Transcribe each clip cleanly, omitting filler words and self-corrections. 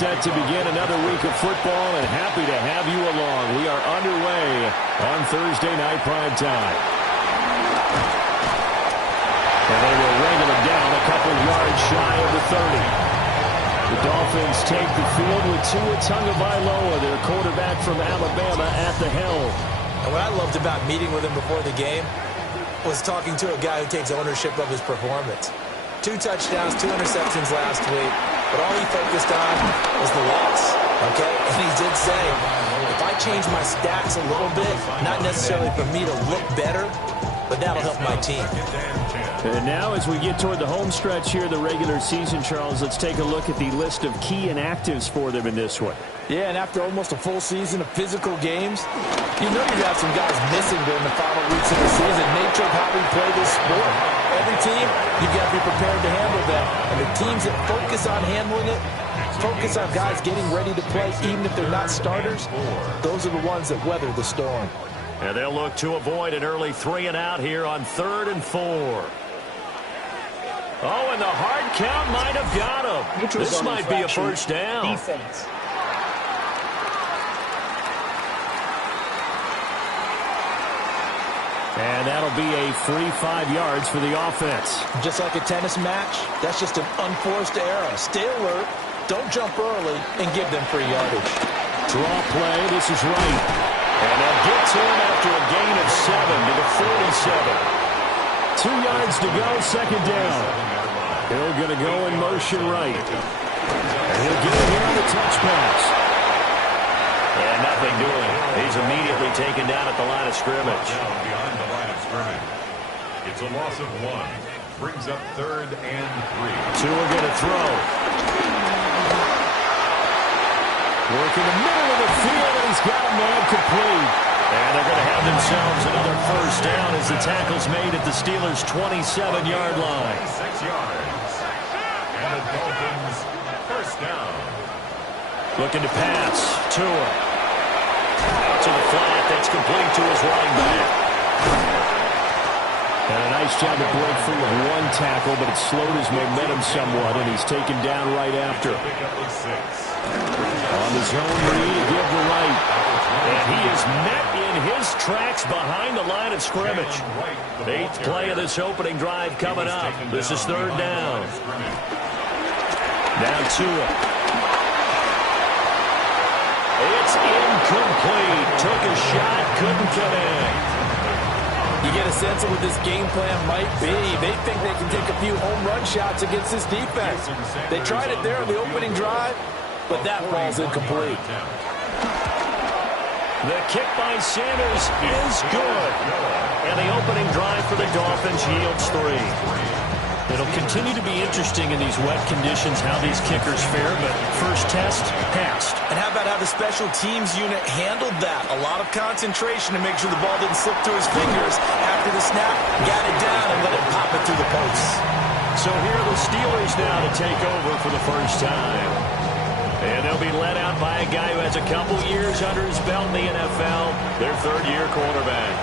set to begin another week of football, and happy to have you along. We are underway on Thursday night prime time. And they will wrangle him down a couple yards shy of the 30. The Dolphins take the field with Tua Tagovailoa, their quarterback from Alabama, at the helm. And what I loved about meeting with him before the game was talking to a guy who takes ownership of his performance. 2 touchdowns, 2 interceptions last week, but all he focused on was the loss, okay? And he did say, if I change my stats a little bit, not necessarily for me to look better, but that'll help my team. And now as we get toward the home stretch here, the regular season, Charles, let's take a look at the list of key inactives for them in this one. Yeah, and after almost a full season of physical games, you know you'd have some guys missing during the final weeks of the season. Nature of how we play this sport. Every team, you've got to be prepared to handle that. And the teams that focus on handling it, focus on guys getting ready to play, even if they're not starters, those are the ones that weather the storm. And they'll look to avoid an early 3-and-out here on 3rd and 4. Oh, and the hard count might have got him. This might be a first down. Defense. And that'll be a free 5 yards for the offense. Just like a tennis match, that's just an unforced error. Stay alert, don't jump early, and give them free yardage. Draw play, this is right. And they'll get to him after a gain of 7 to the 47. 2 yards to go, second down. Hill going to go in motion right. And he'll get it here on the touch pass. And nothing doing. He's immediately taken down at the line of scrimmage. Behind the line of scrimmage. It's a loss of 1. Brings up 3rd and 3. Tua going to throw. Working the middle of the field, and he's got a man complete. And they're going to have themselves another first down as the tackle's made at the Steelers' 27-yard line. 6 yards. And the Dolphins first down. Looking to pass. Tua. Out to the flat. That's complete to his running back. And a nice job to break free of 1 tackle, but it slowed his momentum somewhat, and he's taken down right after. On the zone read to give the right. And he is met in his tracks behind the line of scrimmage. 8th play of this opening drive coming up. This is 3rd down. Now Tua. It's incomplete. Took a shot, couldn't connect. You get a sense of what this game plan might be. They think they can take a few home run shots against this defense. They tried it there in the opening drive, but that ball's incomplete. The kick by Sanders is good. And the opening drive for the Dolphins yields 3. It'll continue to be interesting in these wet conditions how these kickers fare, but first test, passed. And how about how the special teams unit handled that? A lot of concentration to make sure the ball didn't slip through his fingers after the snap, got it down, and let it pop it through the posts. So here are the Steelers now to take over for the first time. And they'll be led out by a guy who has a couple years under his belt in the NFL, their 3rd-year quarterback.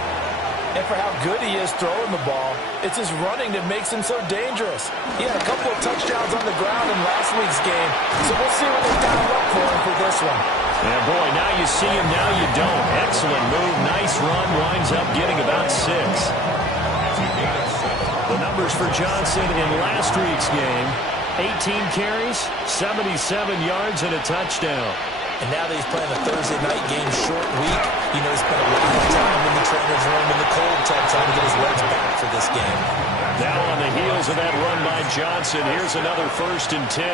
And for how good he is throwing the ball, it's his running that makes him so dangerous. He had a couple of touchdowns on the ground in last week's game, so we'll see what they dial up for him for this one. Yeah, boy, now you see him, now you don't. Excellent move, nice run, winds up getting about 6. The numbers for Johnson in last week's game, 18 carries, 77 yards, and a touchdown. And now that he's playing a Thursday night game, short week, you know, he spent a lot of time in the trainer's room in the cold tub trying to get his legs back for this game. Now on the heels of that run by Johnson, here's another 1st and 10.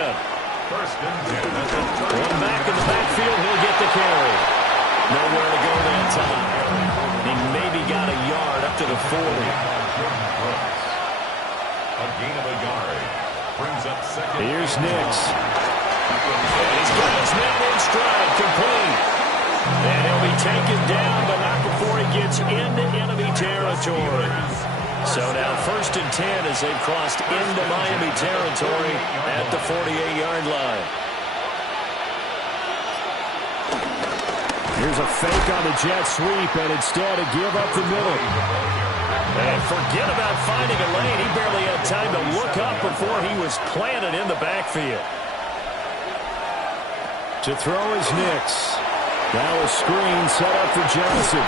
1st and 10. One back in the backfield, he'll get the carry. Nowhere to go that time. He maybe got a yard up to the 40. A gain of a yard. Brings up 2nd. Here's Nix. And he's got his man in stride, complete. And he'll be taken down, but not before he gets into enemy territory. So now 1st and 10 as they've crossed into Miami territory at the 48-yard line. Here's a fake on the jet sweep, and instead a give up the middle. And forget about finding a lane. He barely had time to look up before he was planted in the backfield. To throw is Nix. Now a screen set up for Johnson.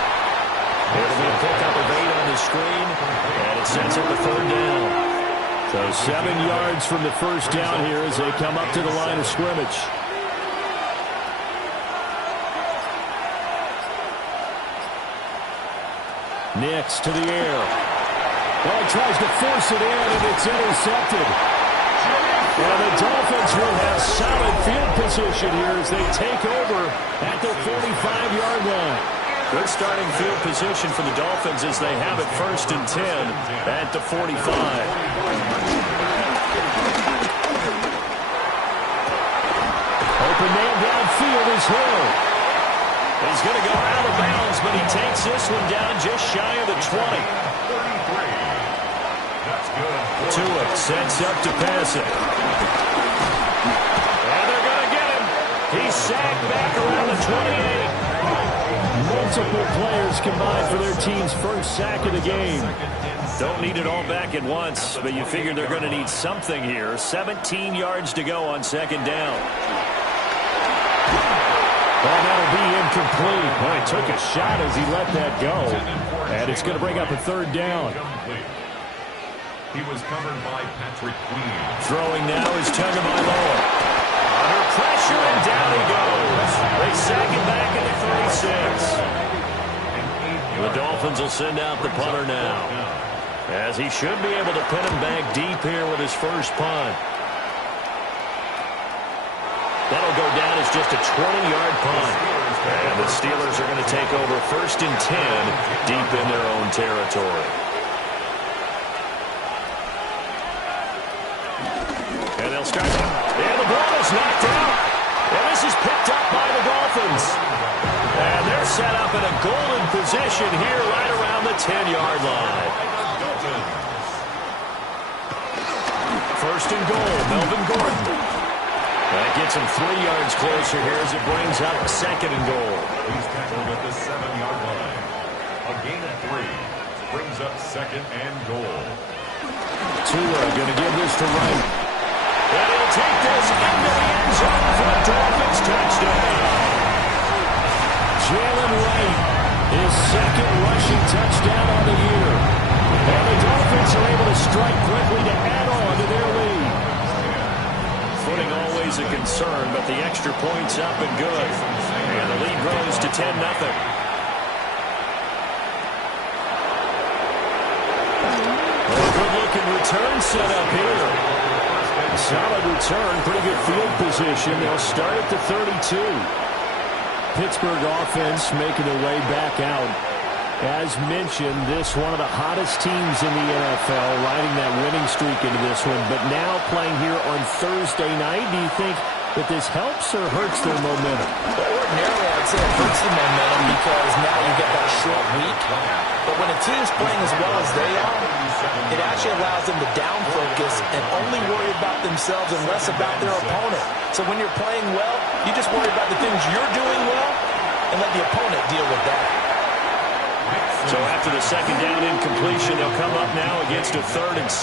It'll be a pickup of 8 on the screen, and it sets up a 3rd down. So 7 yards from the first down here as they come up to the line of scrimmage. Nix to the air. Oh, he tries to force it in, and it's intercepted. And the Dolphins will have solid field position here as they take over at the 45-yard line. Good starting field position for the Dolphins as they have it 1st and 10 at the 45. Open man downfield is Hill. He's going to go out of bounds, but he takes this one down just shy of the 20. 33. That's good. Tua sets up to pass it. And they're going to get him. He's sacked back around the 28. Multiple players combined for their team's first sack of the game. Don't need it all back at once, but you figure they're going to need something here. 17 yards to go on 2nd down. Well, that'll be incomplete. Well, he took a shot as he let that go. And it's going to bring up a 3rd down. He was covered by Patrick Queen. Throwing now is Tagovailoa. Under pressure, and down he goes. They sack him back at the 36. The Dolphins will send out the punter now, as he should be able to pin him back deep here with his first punt. That'll go down as just a 20-yard punt. And the Steelers are going to take over 1st and 10 deep in their own territory. And they'll start. And the ball is knocked out. And this is picked up by the Dolphins. And they're set up in a golden position here right around the 10-yard line. 1st and goal, Melvin Gordon. That gets him 3 yards closer here as it brings up 2nd and goal. He's tackled at the 7-yard line. A gain of 3 brings up 2nd and goal. Tua going to give this to Wright. And he'll take this into the end zone for the Dolphins touchdown. Jalen Wright, his 2nd rushing touchdown on the year. And the Dolphins are able to strike quickly to add on to their lead. Footing always a concern, but the extra point's up and good. And the lead grows to 10-0. A good-looking return set up here. Solid return, pretty good field position. They'll start at the 32. Pittsburgh offense making their way back out. As mentioned, this one of the hottest teams in the NFL, riding that winning streak into this one, but now playing here on Thursday night. Do you think that this helps or hurts their momentum? Well, ordinarily, I'd say it hurts the momentum because now you get that short week. But when a team's playing as well as they are, it actually allows them to down focus and only worry about themselves and less about their opponent. So when you're playing well, you just worry about the things you're doing well and let the opponent deal with that. So after the 2nd down incompletion, they'll come up now against a 3rd and 6.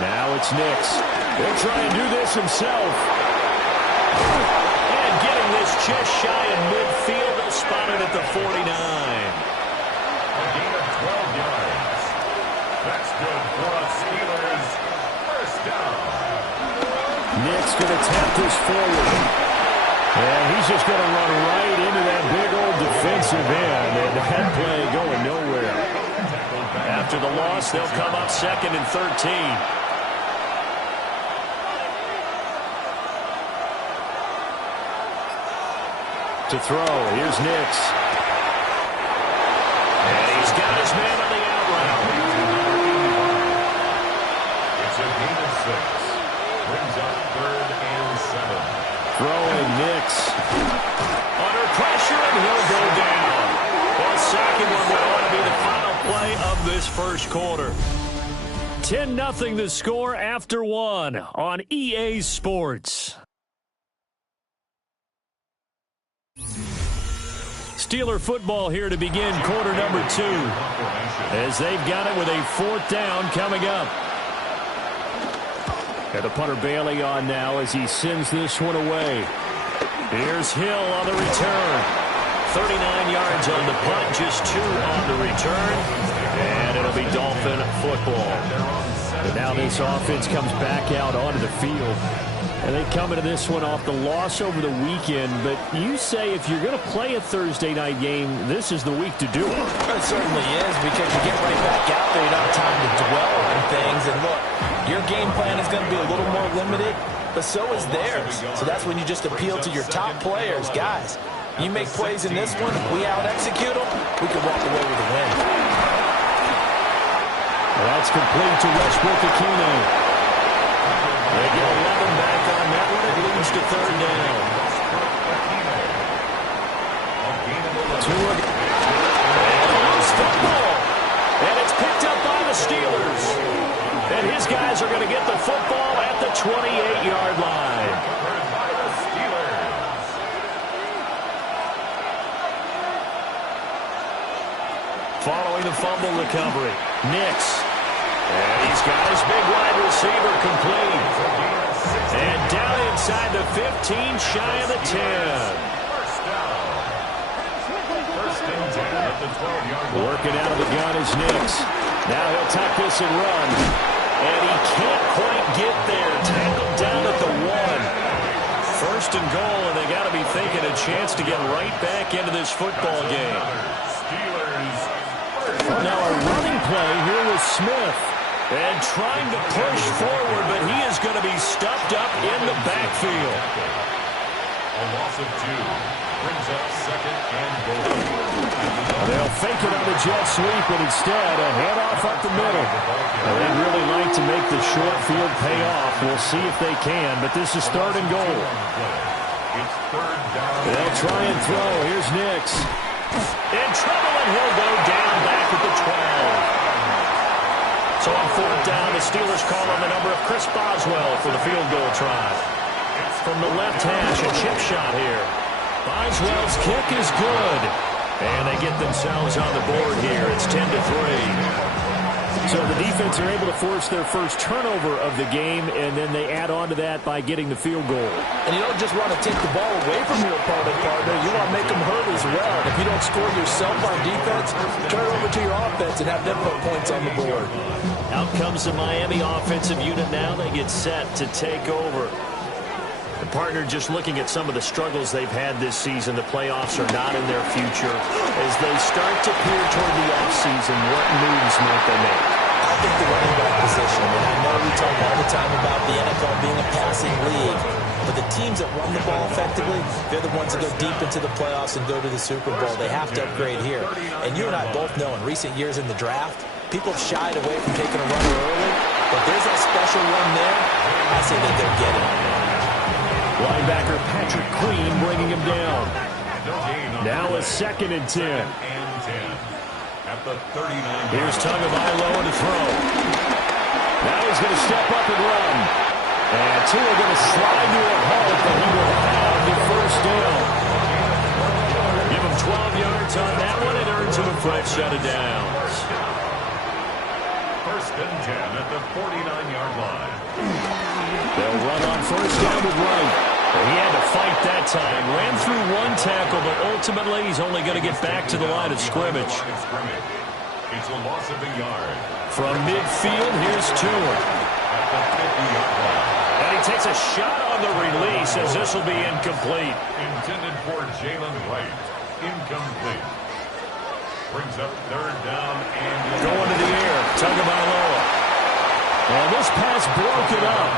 Now it's Nix. He'll try and do this himself. And getting this just shy of midfield, they'll spot it at the 49. A gain of 12 yards. That's good for the Steelers. 1st down. Nix going to tap this forward. And he's just going to run right into that big old defensive end. And that play going nowhere. After the loss, they'll come up 2nd and 13. To throw, here's Nix. And he's got his man on the out route. It's a gain of 6. Brings up 3rd and 7. Throwing Nix. Under pressure, and he'll go down. Well, 2nd one would ought to be the final play of this first quarter. 10-0 the score after 1 on EA Sports. Steeler football here to begin quarter number 2. As they've got it with a 4th down coming up. And the punter Bailey on now as he sends this one away. Here's Hill on the return. 39 yards on the punt, just 2 on the return. And it'll be Dolphin football. And now this offense comes back out onto the field. And they come into this one off the loss over the weekend. But you say if you're going to play a Thursday night game, this is the week to do it. It certainly is, because you get right back out there. You don't have time to dwell on things. And look, your game plan is going to be a little more limited, but so is theirs. So that's when you just appeal to your top players. Guys, you make plays in this one, we out-execute them, we can walk away with a win. That's complete to Westbrook-Ikhine. They get 11 back on that one. It leads to 3rd down. And loose football. And it's picked up by the Steelers. And his guys are going to get the football at the 28-yard line. Following the fumble recovery, Nix. And he's got his big wide receiver complete. And down inside the 15, shy of the 10. Working out of the gun is Nix. Now he'll tuck this and run. And he can't quite get there. Tackled down at the 1. 1st and goal, and they got to be thinking a chance to get right back into this football game. Now a running play here with Smith. And trying to push forward, but he is going to be stuffed up in the backfield. A loss of 2 brings up 2nd and goal. They'll fake it on the jet sweep, but instead a handoff up the middle. They'd really like to make the short field pay off. We'll see if they can, but this is 3rd and goal. It's 3rd down. They'll try and throw. Here's Nix. In trouble, and he'll go down back at the 12. So on 4th down, the Steelers call on the number of Chris Boswell for the field goal try. From the left hash, a chip shot here. Boswell's kick is good. And they get themselves on the board here. It's 10-3. So the defense are able to force their first turnover of the game, and then they add on to that by getting the field goal. And you don't just want to take the ball away from your opponent, partner. You want to make them hurt as well. If you don't score yourself on defense, turn it over to your offense and have them put points on the board. Out comes the Miami offensive unit now. They get set to take over. The partner just looking at some of the struggles they've had this season. The playoffs are not in their future. As they start to peer toward the offseason, what moves might they make? I think the running back position, and I know we talk all the time about the NFL being a passing league, but the teams that run the ball effectively, they're the ones that go deep into the playoffs and go to the Super Bowl. They have to upgrade here. And you and I both know in recent years in the draft, people have shied away from taking a runner early, but there's that special one there. I say that they're getting it. Linebacker Patrick Queen bringing him down. Now a 2nd and 10. At the 39. Here's Tagovailoa to throw. Now he's going to step up and run. And Tua going to slide to a halt, but he will have the 1st down. Give him 12 yards on that one. It earns him a fresh set of downs. 1st and 10 at the 49-yard line. They'll run on 1st down with Wright. He had to fight that time. Ran through 1 tackle, but ultimately he's only going to get back to the line of scrimmage. It's a loss of a yard. From midfield, here's Tua. At the 50-yard line. And he takes a shot on the release as this will be incomplete. Intended for Jalen Wright. Incomplete. Brings up 3rd down and going to the air. Tagovailoa. And this pass broken up.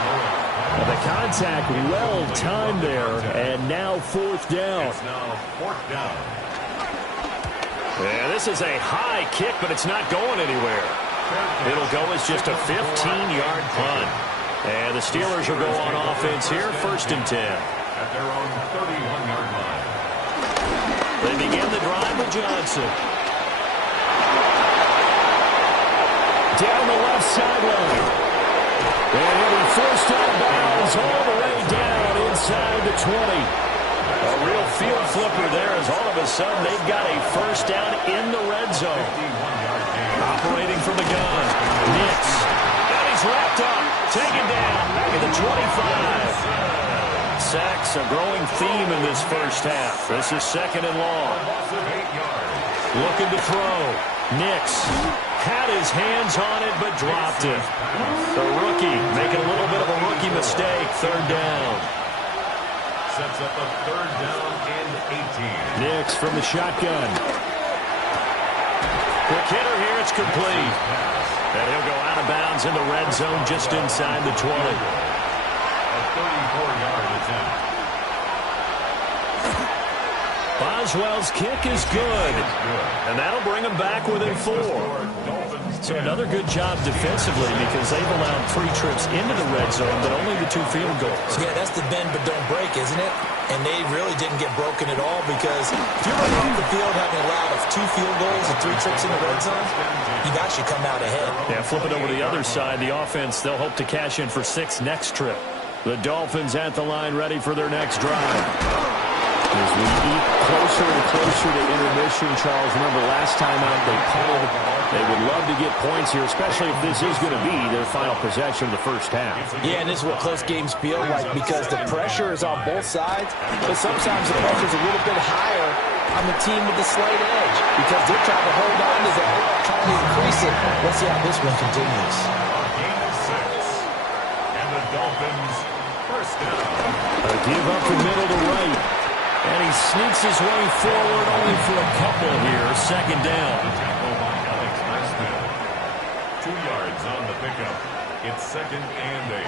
And the contact well timed there, and now 4th down. It's now 4th down. Yeah, this is a high kick, but it's not going anywhere. It'll go as just a 15-yard punt. And the Steelers will go on offense here, 1st and 10. At their own 31-yard line. They begin the drive with Johnson. Down the left sideline. And he'll be forced out of bounds all the way down inside the 20. A real field flipper there as all of a sudden they've got a 1st down in the red zone. Operating from the gun. Nix. And he's wrapped up. Taken down back at the 25. Sacks, a growing theme in this first half. This is second and long. Looking to throw. Nix had his hands on it, but dropped it. The rookie making a little bit of a rookie mistake. Third down. Sets up a third down and 18. Nix from the shotgun. Quick hitter here. It's complete. And he'll go out of bounds in the red zone just inside the 20. A 34-yard attempt. Boswell's kick is good. And that'll bring him back within 4. So another good job defensively because they've allowed 3 trips into the red zone, but only the 2 field goals. Yeah, that's the bend but don't break, isn't it? And they really didn't get broken at all because if you're running off the field having allowed 2 field goals and 3 trips in the red zone, you've actually come out ahead. Yeah, flip it over to the other side. The offense, they'll hope to cash in for 6 next trip. The Dolphins at the line ready for their next drive. As we eat closer and closer to intermission, Charles, remember last time out they punted. They would love to get points here, especially if this is going to be their final possession of the first half. Yeah, and this is what close games feel like because the pressure is on both sides, but sometimes the pressure is a little bit higher on the team with the slight edge because they're trying to hold on to that, trying to increase it. Let's see how this one continues. Gain of 6. And the Dolphins first down. A give up the middle to right. And he sneaks his way forward only for a couple here. Second down. Tackle by Alex Highsmith. 2 yards on the pickup. It's second and 8.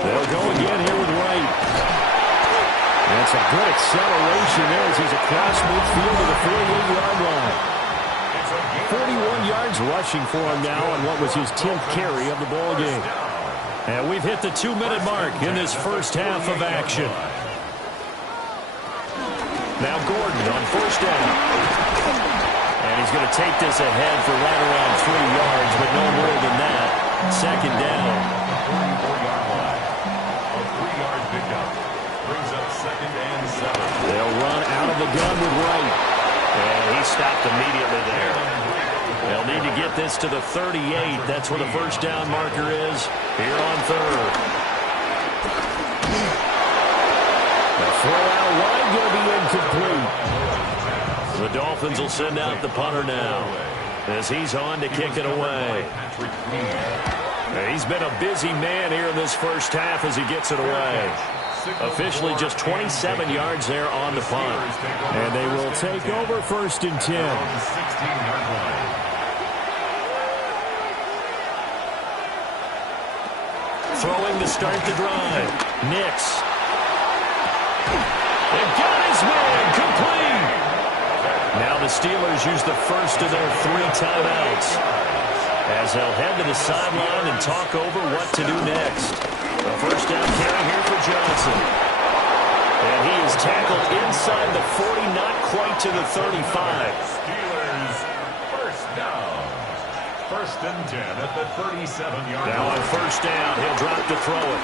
They'll go again here with Wright. That's a good acceleration there as he's across midfield to the 48-yard line. 41 yards rushing for him now on what was his 10th carry of the ball game. And we've hit the 2-minute mark in this first half of action. Now Gordon on first down. And he's going to take this ahead for right around 3 yards, but no more than that. Second down. 34-yard line. A 3-yard pickup. Brings up second and 7. They'll run out of the gun with Wright. And he stopped immediately there. They'll need to get this to the 38. That's where the first down marker is here on third. The throw out wide going to be incomplete. The Dolphins will send out the punter now as he's on to kick it away. He's been a busy man here in this first half as he gets it away. Officially just 27 yards there on the punt. And they will take over first and 10. 16-yard line. Throwing to start the drive. Nix. They've got his man complete. Now the Steelers use the first of their 3 timeouts as they'll head to the sideline and talk over what to do next. A first down carry here for Johnson. And he is tackled inside the 40, not quite to the 35. Steelers first down. First and 10 at the 37-yard line. Now on first down, he'll drop to throw it.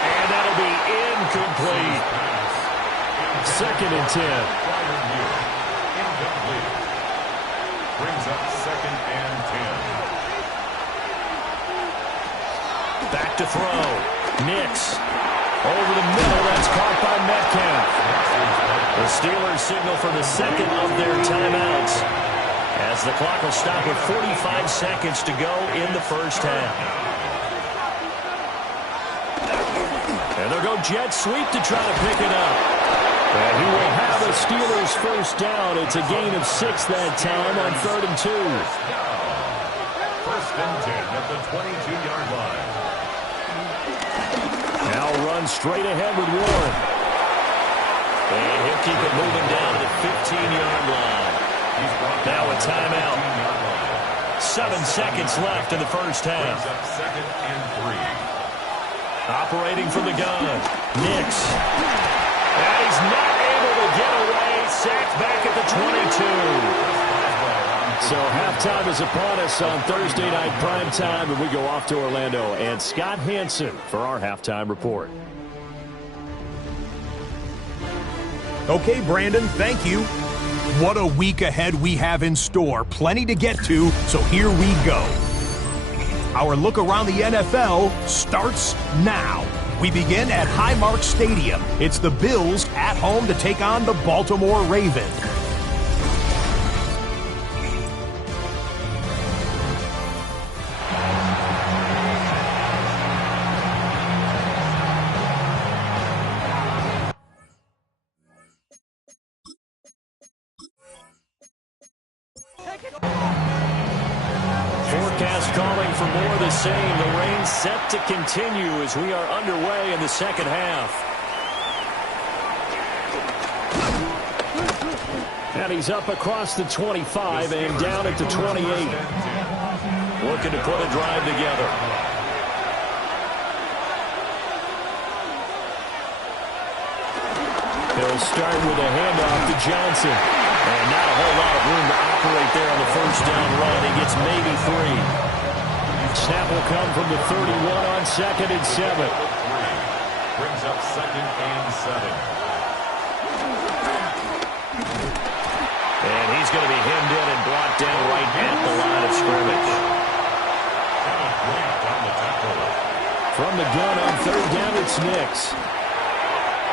And that'll be incomplete. Second and 10. Incomplete. Brings up second and 10. Back to throw. Nix. Over the middle. That's caught by Metcalf. The Steelers signal for the second of their timeouts as the clock will stop with 45 seconds to go in the first half. And they'll go jet sweep to try to pick it up. And he will have the Steelers first down. It's a gain of 6 that time on 3rd and 2. First and 10 at the 22-yard line. Now run straight ahead with Warren. And he'll keep it moving down to the 15-yard line. Now a timeout. 7 seconds left in the first half. Second and 3. Operating from the gun. Nix. And he's not able to get away. Sacked back at the 22. So halftime is upon us on Thursday night primetime, and we go off to Orlando. And Scott Hansen for our halftime report. Okay, Brandon, thank you. What a week ahead we have in store. Plenty to get to, so here we go. Our look around the NFL starts now. We begin at Highmark Stadium. It's the Bills at home to take on the Baltimore Ravens. Forecast calling for more of the same. The rain set to continue as we are underway in the second half. And he's up across the 25 and down at the 28. Looking to put a drive together. He'll start with a handoff to Johnson. And not a whole lot of room to operate there on the first down run. He gets maybe 3. Snap will come from the 31 on 2nd and 7. Brings up 2nd and 7. And he's going to be hemmed in and brought down right at the line of scrimmage. From the gun on 3rd down, it's Nix.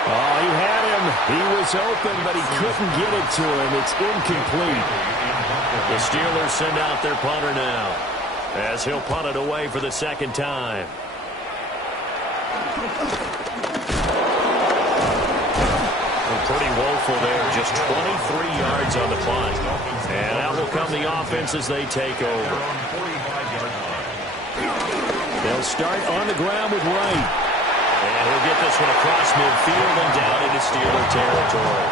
Oh, he had him. He was open, but he couldn't get it to him. It's incomplete. The Steelers send out their punter now, as he'll punt it away for the second time. Pretty woeful there. Just 23 yards on the punt. And out will come the offense as they take over. They'll start on the ground with Wright. And he'll get this one across midfield and down into Steeler territory.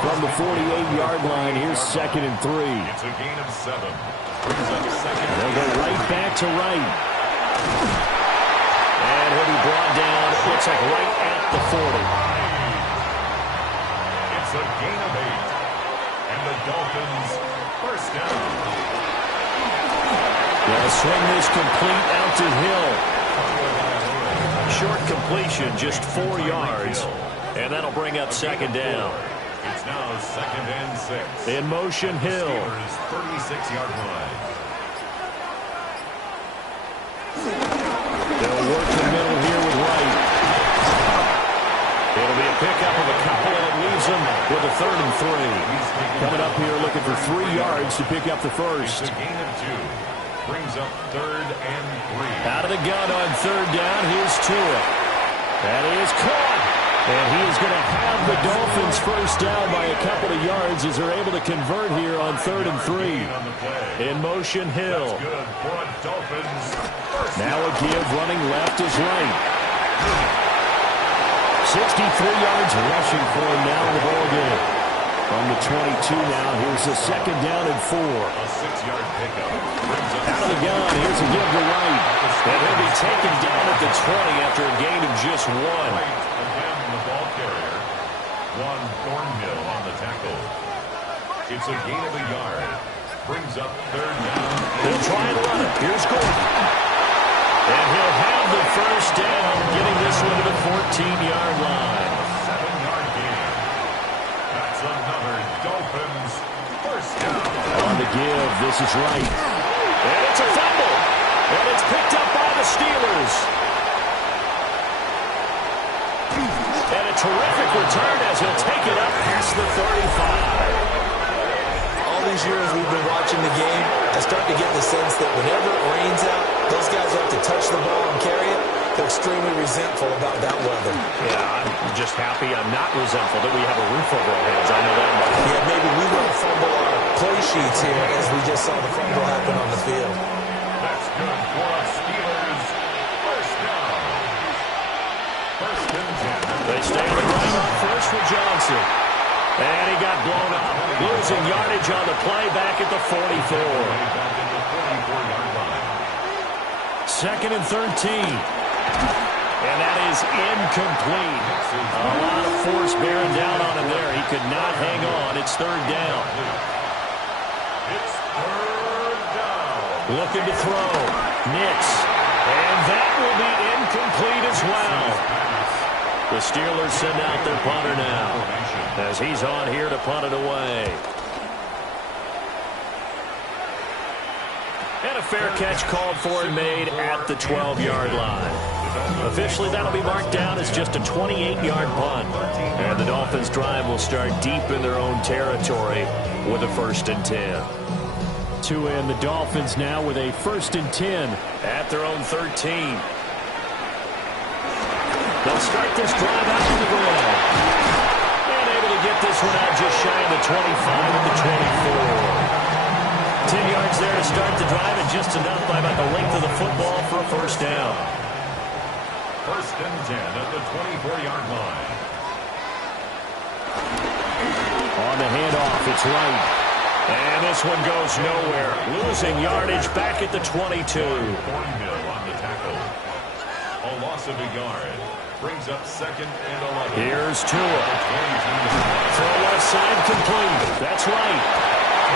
From the 48-yard line, here's 2nd and 3. It's a gain of 7. Brings up 2nd. They'll go right back to Wright. And he'll be brought down, looks like right at the 40. It's a gain of 8. And the Dolphins first down. They'll swing this complete out to Hill. Short completion, just 4 yards. And that'll bring up 2nd down. It's now 2nd and 6. In motion, Hill. Steelers 36-yard line. They'll work the middle here with Wright. It'll be a pickup of a couple, and it leaves them with a 3rd and 3. Coming up here looking for 3 yards to pick up the first. It's a gain of 2. Brings up 3rd and 3. Out of the gun on 3rd down. Here's Tua. That is caught. And he is going to have the Dolphins first down by a couple of yards as they're able to convert here on 3rd and 3. In motion, Hill. That's good for a Dolphins. Now a give, running left is Wright. 63 yards rushing for him now in the ball game. From the 22 now, here's the 2nd down and 4. A 6-yard pickup. Out of the gun, here's a give to Wright. And he'll be taken down at the 20 after a gain of just 1. Again, the ball carrier. Juan Thornhill on the tackle. It's a gain of a yard. Brings up 3rd down. They'll try and run it. Here's Gordon. And he'll have the first down, getting this one to the 14-yard line. 7-yard gain. That's another Dolphins first down. On the give, this is Wright. And it's a fumble. And it's picked up by the Steelers. And a terrific return as he'll take it up past the 35. All these years we've been watching the game, I start to get the sense that whenever it rains out, those guys have to touch the ball and carry it. They're extremely resentful about that weather. Yeah, I'm just happy I'm not resentful that we have a roof over our heads. I know that much. Yeah, maybe we won't fumble our play sheets here as we just saw the fumble happen on the field. That's good for us Steelers. First down. 1st and 10. They stay on the ground. First for Johnson. And he got blown up. Losing yardage on the play back at the 44. Back at the 44-yard line. 2nd and 13. And that is incomplete. A lot of force bearing down on him there. He could not hang on. It's 3rd down. It's 3rd down. Looking to throw. Nix. And that will be incomplete as well. The Steelers send out their punter now, as he's on here to punt it away. And a fair catch called for and made at the 12-yard line. Officially, that'll be marked down as just a 28-yard punt. And the Dolphins' drive will start deep in their own territory with a 1st and 10. To end the Dolphins now with a 1st and 10 at their own 13. They'll start this drive out to the ground. And able to get this one out just shy of the 25 at the 24. 10 yards there to start the drive, and just enough by about the length of the football for a 1st down. 1st and 10 at the 24-yard line. On the handoff, it's right. And this one goes nowhere. Losing yardage back at the 22. Thornhill on the tackle. A loss of a yard. Brings up 2nd and 11. Here's Tua. Throw left side complete. That's right.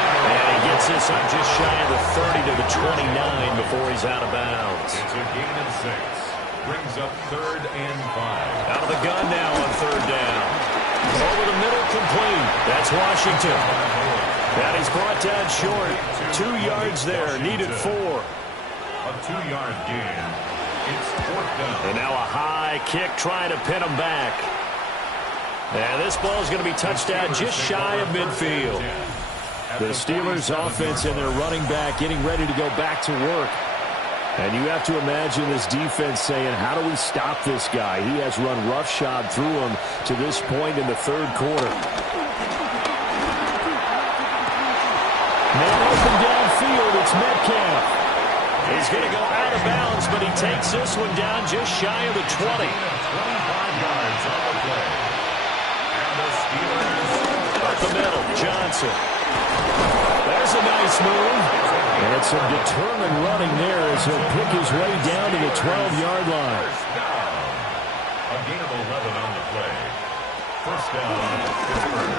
And he gets this up just shy of the 30 to the 29 before he's out of bounds. It's a gain of 6. Brings up 3rd and 5. Out of the gun now on 3rd down. Over the middle complete. That's Washington. And he's brought down short. 2 yards there. Needed 4. A 2-yard gain. It's 4th down. And now a high kick trying to pin him back. And this ball is going to be touched down just shy of midfield. The Steelers' offense and their running back getting ready to go back to work. And you have to imagine this defense saying, how do we stop this guy? He has run roughshod through him to this point in the 3rd quarter. Man open downfield, it's Metcalf. He's going to go out of bounds, but he takes this one down just shy of the 20. 25 yards on the play. And the Steelers up the middle, Johnson. There's a nice move. And some determined running there as he'll pick his way down to the 12-yard line. 1st down. A gain of 11 on the play. 1st down, Pittsburgh.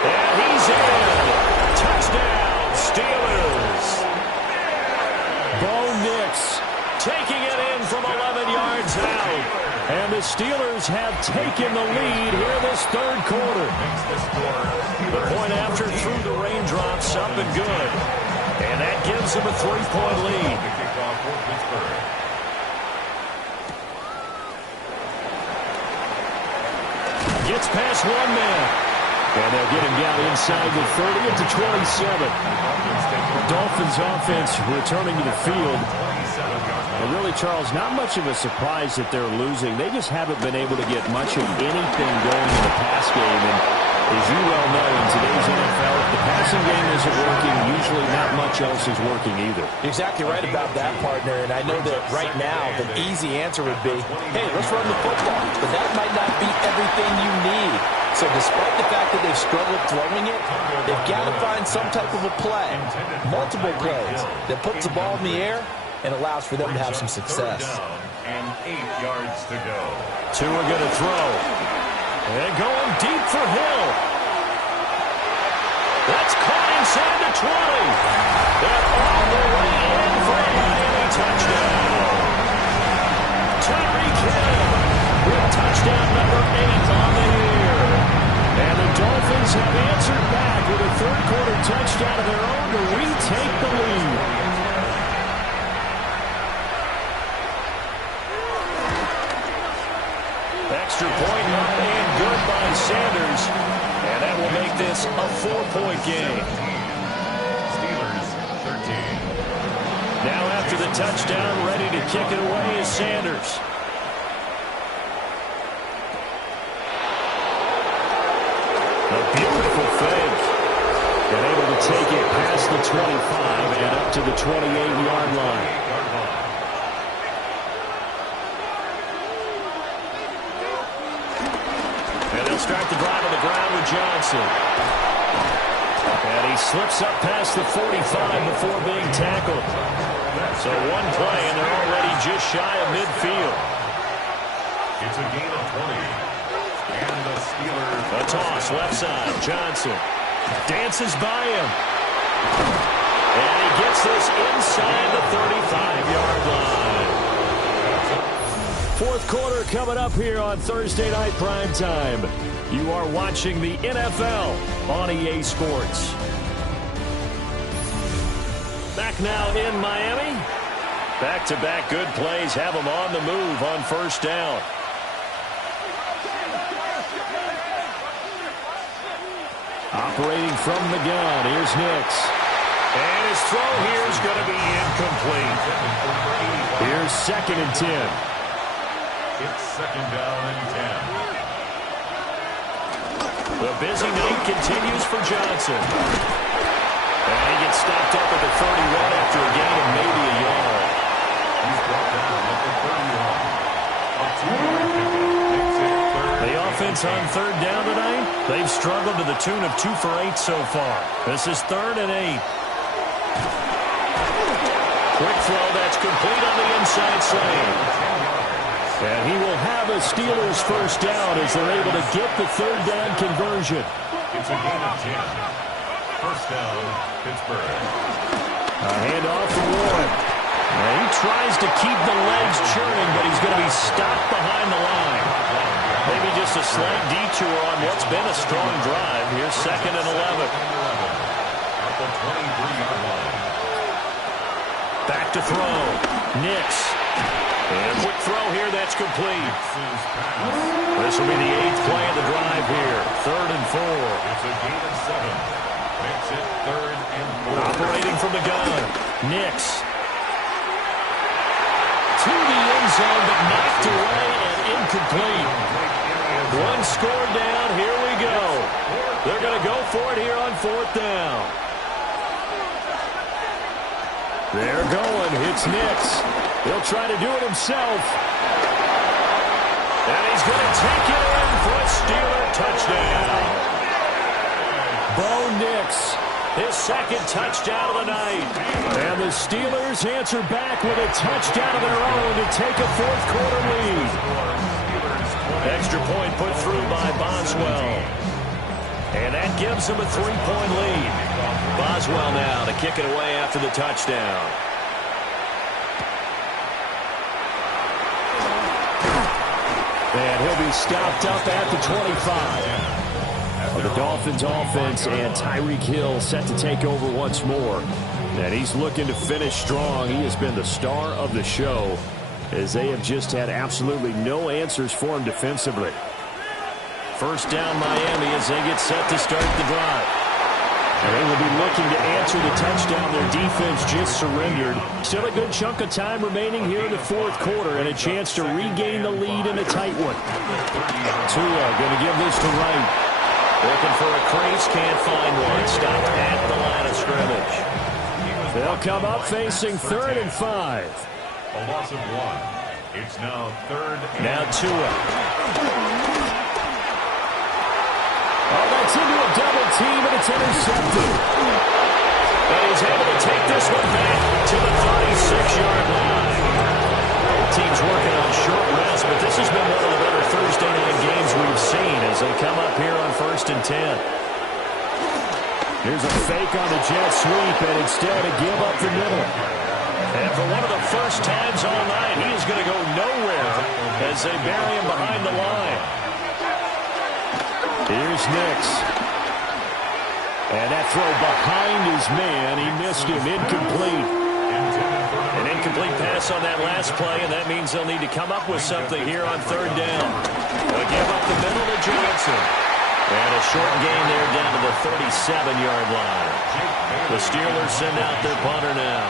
And he's in. Touchdown, Steelers. Bo Nix taking it in from 11 yards out. And the Steelers have taken the lead here this 3rd quarter. The point after through the raindrops up and good. And that gives them a 3-point lead. Gets past one man. And they'll get him down inside the 30 to 27. Dolphins offense returning to the field. And really, Charles, not much of a surprise that they're losing. They just haven't been able to get much of anything going in the pass game. And as you well know, in today's NFL, if the passing game isn't working, usually not much else is working either. Exactly right about that, partner. And I know that right now the easy answer would be, hey, let's run the football. But that might not be everything you need. So despite the fact that they've struggled throwing it, they've got to find some type of a play, multiple plays, that puts the ball in the air and allows for them to have some success. And 8 yards to go. Tua going to throw. And going deep for Hill. That's caught inside the 20. They're all the way in for a Miami touchdown. Tyreek Hill with touchdown number 8 on the year. And the Dolphins have answered back with a 3rd quarter touchdown of their own to retake the lead. Extra point up and good by Sanders. And that will make this a 4-point game. Steelers 13. Now after the touchdown, ready to kick it away is Sanders. A beautiful fake. And able to take it past the 25 and up to the 28-yard line. And they'll start the drive on the ground with Johnson. And he slips up past the 45 before being tackled. So one play, and they're already just shy of midfield. It's a gain of 20. And the Steelers. A toss, left side, Johnson. Dances by him. And he gets this inside the 35-yard line. 4th quarter coming up here on Thursday Night Primetime. You are watching the NFL on EA Sports. Back now in Miami. Back-to-back good plays have them on the move on first down. Operating from the gun, here's Nix. And his throw here is going to be incomplete. Here's 2nd and 10. It's 2nd down and 10. The busy night continues for Johnson. And he gets stopped up at the 31 after a gain of maybe a yard. He's brought down at the 31. A 2-yard pickup makes it 3rd. The offense on 3rd down tonight, they've struggled to the tune of 2 for 8 so far. This is 3rd and 8. Quick throw that's complete on the inside side. And he will have a Steelers first down as they're able to get the 3rd down conversion. It's a gain of 10. First down, Pittsburgh. A handoff for Warren. And he tries to keep the legs churning, but he's going to be stopped behind the line. Maybe just a slight detour on what's been a strong drive. Here's 2nd and 11. At the 23-yard line. Back to throw. Nix. And quick throw here, that's complete. This will be the 8th play of the drive here. 3rd and 4. It's a gain of 7. Makes it 3rd and 4. Operating from the gun. Nix. To the end zone, but knocked away and incomplete. One score down. Here we go. They're going to go for it here on 4th down. They're going. It's Nix. He'll try to do it himself. And he's going to take it in for a Steeler touchdown. Bo Nix, His 2nd touchdown of the night. and the Steelers answer back with a touchdown of their own to take a 4th quarter lead. Extra point put through by Boswell. And that gives them a 3-point lead. Boswell now to kick it away after the touchdown. And he'll be stopped up at the 25. The Dolphins offense and Tyreek Hill set to take over once more. And he's looking to finish strong. He has been the star of the show as they have just had absolutely no answers for him defensively. First down Miami as they get set to start the drive. And they will be looking to answer the touchdown their defense just surrendered. Still a good chunk of time remaining here in the 4th quarter and a chance to regain the lead in a tight one. Tua going to give this to Wright. Looking for a crease, can't find one. Stopped at the line of scrimmage. They'll come up facing 3rd and 5. A loss of 1. It's now 3rd and Now Tua. Oh, that's into a double team, and it's intercepted. And he's able to take this one back to the 36-yard line. Both teams working on short rest, but this has been one of the better Thursday night games we've seen as they come up here on 1st and 10. Here's a fake on the jet sweep, and instead a give up the middle. And for one of the first times all night, he is going to go nowhere as they bury him behind the line. Here's Nix. And that throw behind his man. He missed him. Incomplete. An incomplete pass on that last play, and that means they'll need to come up with something here on 3rd down. They'll give up the middle to Johnson. And a short gain there down to the 37-yard line. The Steelers send out their punter now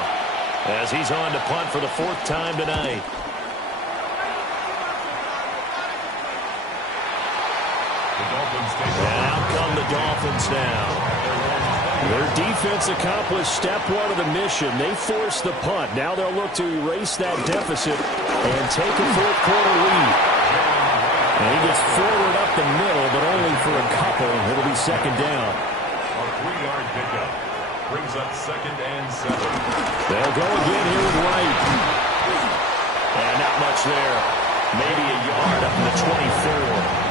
as he's on to punt for the 4th time tonight. And out come the Dolphins now. Their defense accomplished step 1 of the mission. They forced the punt. Now they'll look to erase that deficit and take a 4th quarter lead. And he gets forward up the middle, but only for a couple. It'll be 2nd down. a 3-yard pickup. Brings up 2nd and 7. They'll go again here with Wright. And not much there. Maybe a yard up to the 24.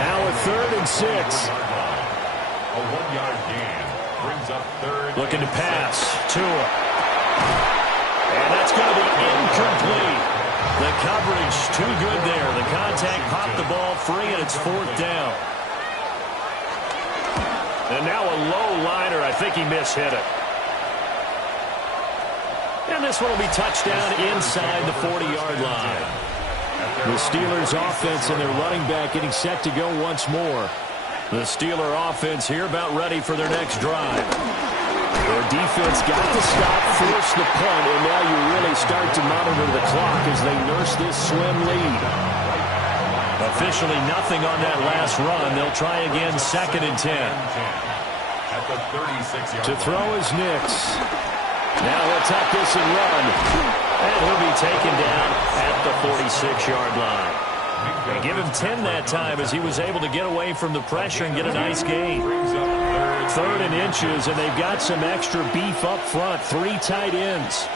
Now a 3rd and 6. A 1-yard gain brings up 3rd. Looking to pass. Tua. And that's going to be incomplete. The coverage too good there. The contact popped the ball free, and it's 4th down. And now a low liner. I think he mishit it. And this one will be touchdown inside the 40-yard line. The Steelers offense and their running back getting set to go once more. The Steeler offense here about ready for their next drive. Their defense got to stop, force the punt, and now you really start to monitor the clock as they nurse this slim lead. Officially nothing on that last run. They'll try again, 2nd and 10. To throw is Nix. Now he'll tuck this and run. And he'll be taken down at the 46-yard line. They give him 10 that time as he was able to get away from the pressure and get a nice gain. 3rd and inches, and they've got some extra beef up front. 3 tight ends.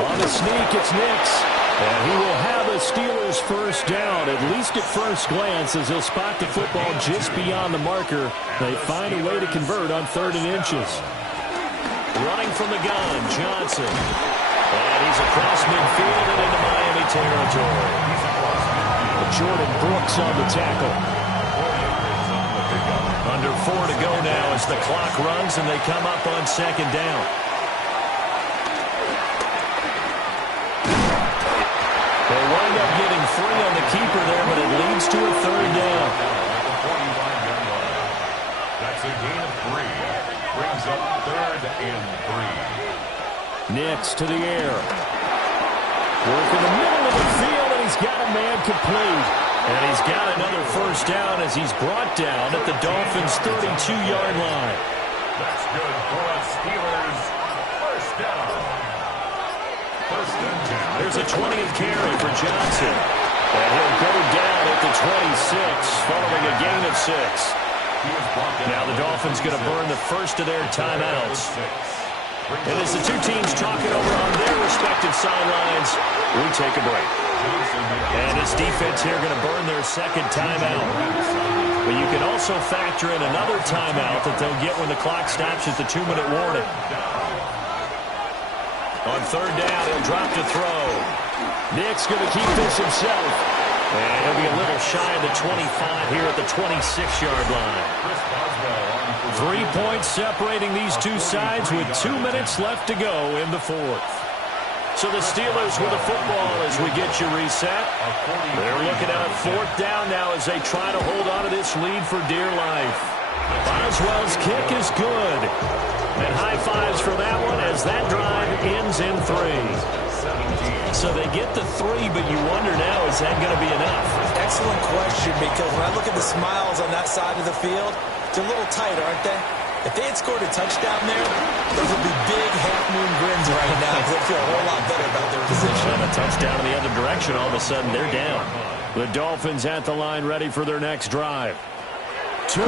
On the sneak, it's Nix. And he will have a Steelers first down, at least at first glance, as he'll spot the football just beyond the marker. They find a way to convert on 3rd and inches. Running from the gun, Johnson. And he's across midfield and into Miami territory. Jordan Brooks on the tackle. Under 4 to go now as the clock runs and they come up on 2nd down. They wind up getting 3 on the keeper there, but it leads to a 3rd down. That's a gain of 3. Brings up 3rd and 3. Nix to the air. Work in the middle of the field, and he's got a man complete. And he's got another first down as he's brought down at the Dolphins' 32-yard line. That's good for a Steelers first down. 1st and 10. There's a 20th carry for Johnson. And he'll go down at the 26, following a gain of 6. Now the Dolphins going to burn the first of their timeouts. And as the two teams talk it over on their respective sidelines, we take a break. And this defense here going to burn their 2nd timeout. But you can also factor in another timeout that they'll get when the clock stops at the 2-minute warning. On 3rd down, he'll drop to throw. Nick's going to keep this himself. And he'll be a little shy of the 25 here at the 26-yard line. 3 points separating these two sides with 2 minutes left to go in the 4th. So the Steelers with the football as we get you reset. They're looking at a 4th down now as they try to hold on to this lead for dear life. Boswell's kick is good. And high fives for that one as that drive ends in 3. So they get the 3, but you wonder now, is that going to be enough? Excellent question, because when I look at the smiles on that side of the field, they're a little tight, aren't they? If they had scored a touchdown there, those would be big half-moon grins right now because they feel a whole lot better about their position. And a touchdown in the other direction, all of a sudden they're down. The Dolphins at the line ready for their next drive. Tua.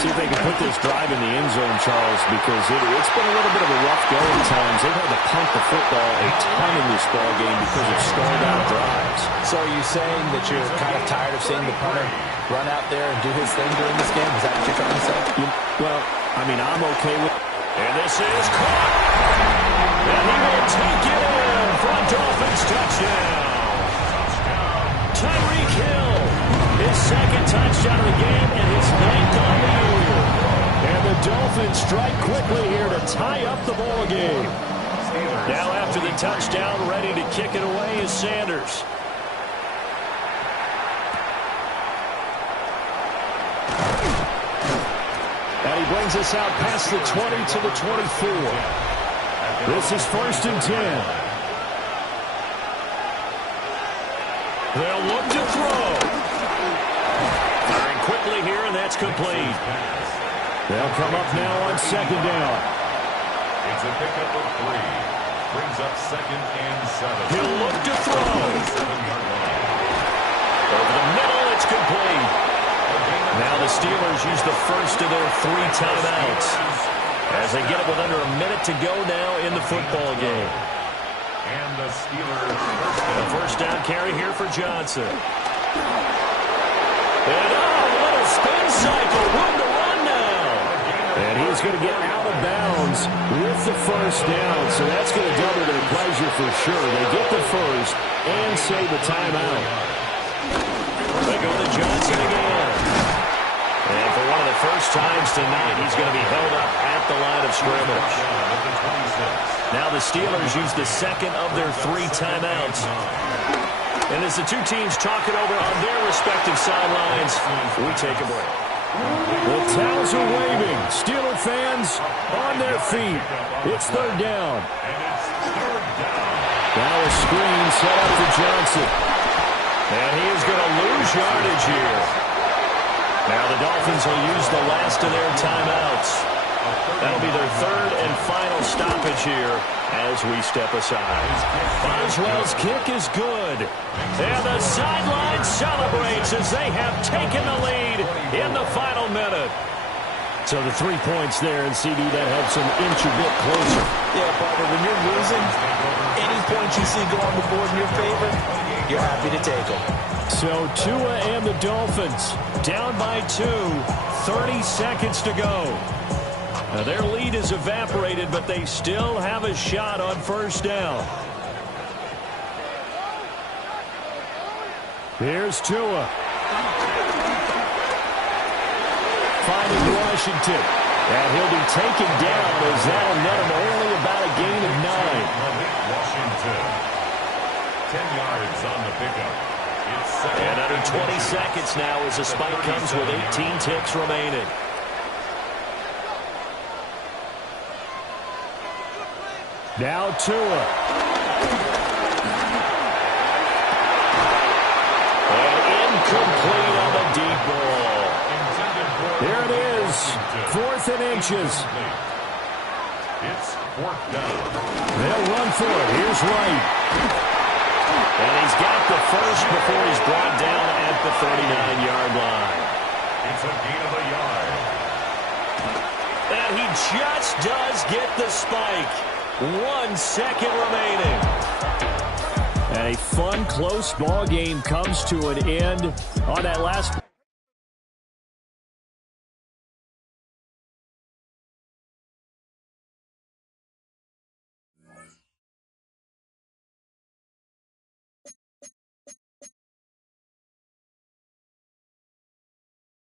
See if they can put this drive in the end zone, Charles, because it's been a little bit of a rough go at times. They've had to punt the football a ton in this ball game because of stalled out drives. So are you saying that you're kind of tired of seeing the punter run out there and do his thing during this game? Is that what you're trying to say? Well, I mean, I'm okay with it. And this is caught. And he will take it in for a Dolphins touchdown. Tyreek Hill, his 2nd touchdown of the game and his 9th on the year. And the Dolphins strike quickly here to tie up the ball game. Now after the touchdown, ready to kick it away is Sanders. And he brings us out past the 20 to the 24. This is 1st and 10. They'll look to throw. Firing quickly here, and that's complete. They'll come up now on 2nd down. It's a pickup of 3. Brings up 2nd and 7. He'll look to throw. Over the middle, it's complete. Now the Steelers use the first of their 3 timeouts as they get it with under a minute to go now in the football game. And the Steelers The first down carry here for Johnson. And a little spin cycle, room to run now. And he's going to get out of bounds with the first down, so that's going to double their pleasure for sure. They get the first and save the timeout. They go to Johnson again. And for one of the first times tonight, he's going to be held up at the line of scrimmage. Now the Steelers use the second of their 3 timeouts. And as the two teams talk it over on their respective sidelines, we take a break. The towels are waving. Steeler fans on their feet. It's third down. Now a screen set up for Johnson. And he is going to lose yardage here. Now the Dolphins will use the last of their timeouts. That'll be their third and final stoppage here as we step aside. Boswell's kick is good. And the sideline celebrates as they have taken the lead in the final minute. So the 3 points there, and CD, that helps them inch a bit closer. Yeah, partner, when you're losing, any points you see go on the board in your favor, you're happy to take them. So Tua and the Dolphins down by 2, 30 seconds to go. Now their lead is evaporated, but they still have a shot on first down. Here's Tua. Finding Washington. And he'll be taken down as that'll net him only about a gain of 9. Washington. 10 yards on the pickup. And under 20 seconds now as the spike comes with 18 ticks remaining. Now Tua. And incomplete on the deep ball. There it is. 4th and inches. It's 4th down. They'll run for it. Here's Wright. And he's got the first before he's brought down at the 39-yard line. It's a gain of a yard. And he just does get the spike. 1 second remaining. And a fun, close ball game comes to an end on that last